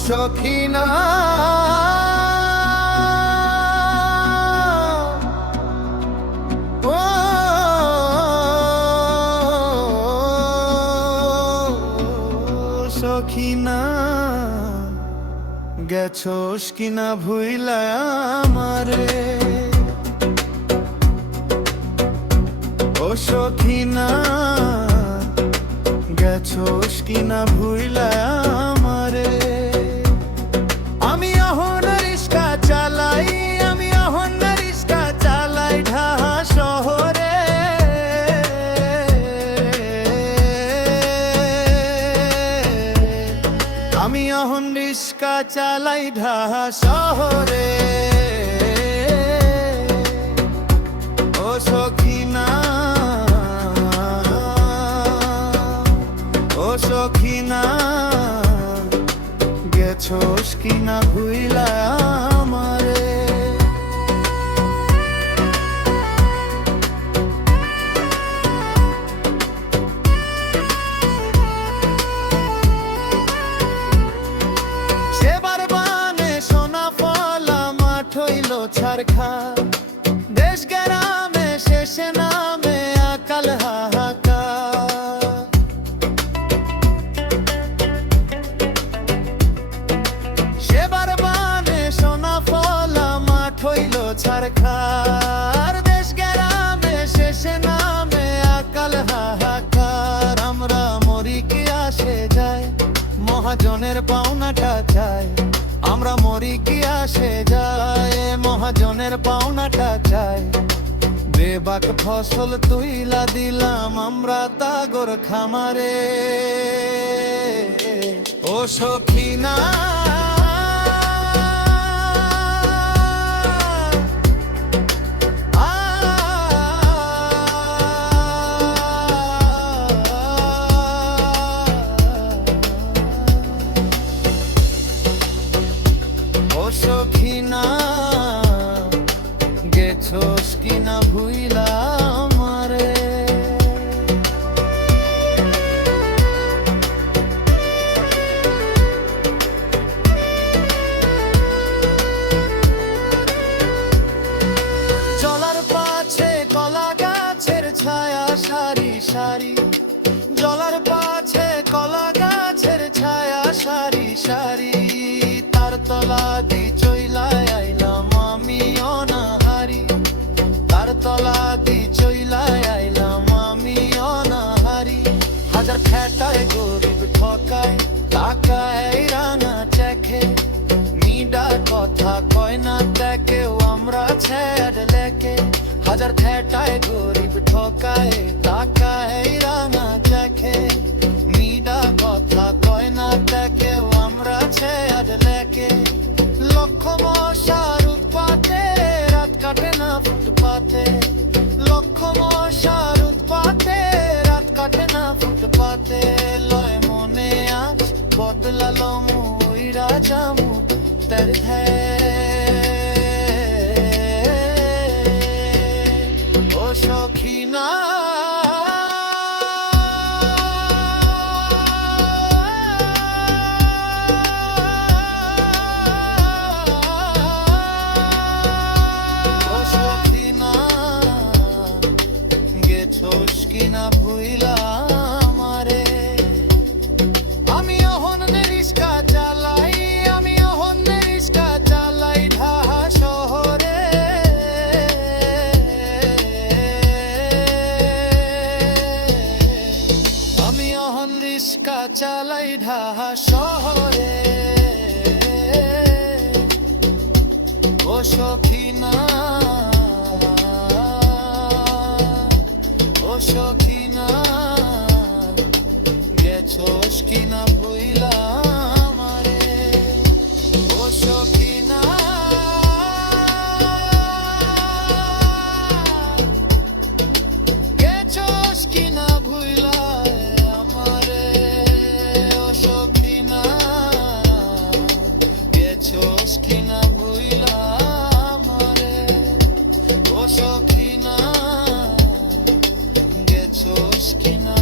সখিনা ও সখিনা গেছোস কিনা ভুইলা আমারে ও সখিনা গেছোস কিনা ভুইলা আমারে আমি অহন রিস্কা চালাই আমি অহন রিস্কা চালাই ঢাহা শহরে আমি অহন রিস্কা চালাই ঢাহা শহরে ও সখিনা ও সখিনা গেছোস কিনা ভুইলা আমারে সেবার বানে সোনা ফলা মাঠ হইল ছারখা দেশ গ্রামে শেষে নামে আকাল হাহাকার সেবার বানে সোনা ফলা মাঠ হইল ছারখার দেশ গ্রামে শেষে নামে আকাল হাহাকার আমরা মরি কি আসে যায় মহাজনের পাওনাটা চাই আমরা মরি কি আসে যায় মহাজনের পাওনাটা চাই বেবাক ফসল তুইলা দিলাম আমরা তাগর খামারে ও সখিনা সখিনা গেছোস কিনা ভুইলা আমারে জলার পাছে কলা গাছের ছায়া সারি সারি জলার পাছে কলা গাছের ছায়া সারি সারি তার তলা দি চইলাই আইলাম আমি অনাহারি তার তলা দি চইলাই আইলাম আমি অনাহারি হাজার ফেটায় গরিব ঠকায় টাকায় রাঙা চেখে নিডা কথা কয় না দেখেও আমরা ছেড় লেকে হাজার ফেটায় গরিব ঠকায় টাকায় রাঙা চেখে নিডা কথা কয় না দেখেও আমরা ছেড় লেকে লক্ষ মশার উৎপাতে রাত কাটে না ফুটপাতে লক্ষ মশার উৎপাতে রাত কাটে না ফুটপাতে লয় মনে আজ বদলালো মুইরা জামু তার ও সখিনা গেছোস কিনা ভুইলা আমারে আমি অহন রিস্কা চালাই আমি অহন রিস্কা চালাই ঢাহা শহরে আমি অহন রিস্কা চালাই ঢাহা শহরে ও সখিনা ও সখিনা গেছোস কিনা ভুইলা আমারে ও সখিনা গেছোস কিনা ভুইলা আমারে ও সখিনা গেছোস কিনা ভুইলা আমারে ও সখিনা গেছোস কিনা